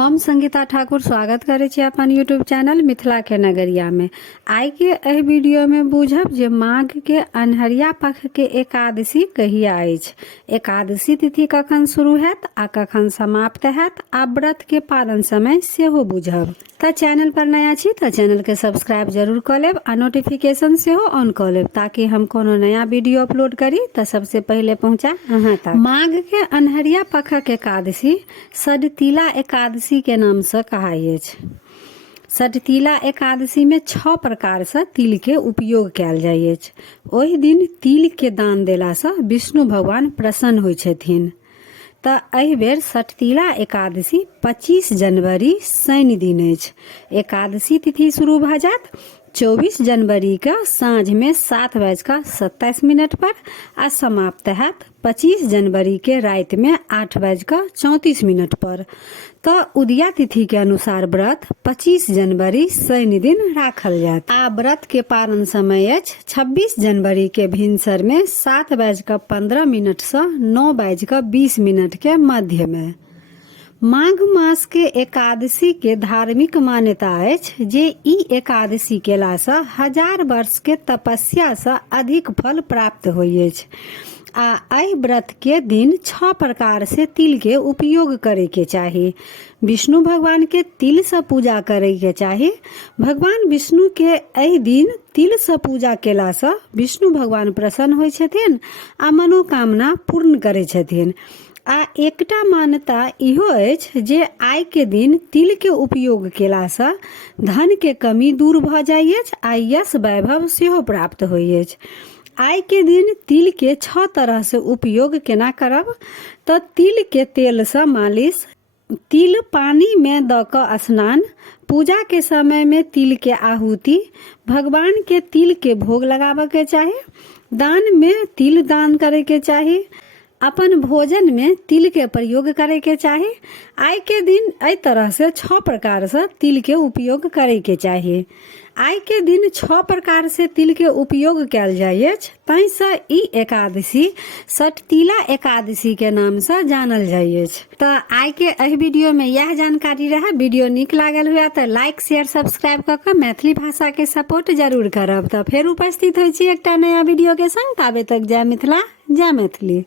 हम संगीता ठाकुर स्वागत करे छी अपन यूट्यूब चैनल मिथिला के नगरिया में। आई के एह वीडियो में बुझब जे माघ के अन्हरिया पक्ष के एकादशी कहिया अछि, एकादशी तिथि कखन शुरू हैत आ कखन समाप्त हैत आ व्रत के पालन समय सेहो बुझब। त चैनल पर नया छी त चैनल के सब्सक्राइब जरूर क लेब आ नोटिफिकेशन सेहो ऑन क लेब ताकि हम कोनो नया वीडियो अपलोड करी त सबसे पहले पहुंचा अहां तक। माघ के अन्हरिया पखक एकादशी सडतिला एकादशी के नाम से कहाइ अछि। सडतिला एकादशी में 6 प्रकार से तिल के उपयोग कैल जाइ अछि। ओहि दिन तिल के दान देला से विष्णु भगवान प्रसन्न होइ छथिन। त एहि बेर सटतिला एकादशी 25 जनवरी शनि दिन अछि। एकादशी तिथि शुरू भ जायत 24 जनवरी के साँझ में 7:27 पर आ समाप्त हैत 25 जनवरी के रात में 8:34 पर। तो उदया तिथि के अनुसार व्रत 25 जनवरी शनि दिन राखल जायत आ व्रत के पारण समय अछि 26 जनवरी के भिनसर में 7:15 से 9:20 के मध्य में। माघ मास के एकादशी के धार्मिक मान्यता अछि जे ई एकादशी केला से 1000 वर्ष के तपस्या से अधिक फल प्राप्त होइ अछि। आ एहि व्रत के दिन 6 प्रकार से तिल के उपयोग करे के चाही। विष्णु भगवान के तिल से पूजा करे के चाही। भगवान विष्णु के एहि दिन तिल से पूजा केला से विष्णु भगवान प्रसन्न होइ छथिन आ मनोकामना पूर्ण करे छथिन। आ एकटा मान्यता इहो अछि जे आइ के दिन तिल के उपयोग केला से धन के कमी दूर भ जाइ अछि आ यश वैभव सेहो प्राप्त होइ अछि। आई के दिन तिल के 6 तरह से उपयोग केना करब त तिल के तेल से मालिश, तिल पानी में द क स्नान, पूजा के समय में तिल के आहुति, भगवान के तिल के भोग लगावे के चाही, दान में तिल दान करे के चाही, अपन भोजन में तिल के प्रयोग करे के चाही। आई के दिन एहि तरह से 6 प्रकार से तिल के उपयोग करे के चाही। आई के दिन 6 प्रकार से तिल के उपयोग कैल जाइ अछि, तै से ई एकादशी सटतिला एकादशी के नाम से जानल जाइ अछि। त आई के एहि वीडियो में यह जानकारी रहे। वीडियो नीक लागल हुआ त लाइक शेयर सब्सक्राइब क के मैथिली भाषा के सपोर्ट जरूर करब। त फेर उपस्थित होइ छी एकटा नया वीडियो के संग। ताबे तक जय मिथिला जय मैथिली।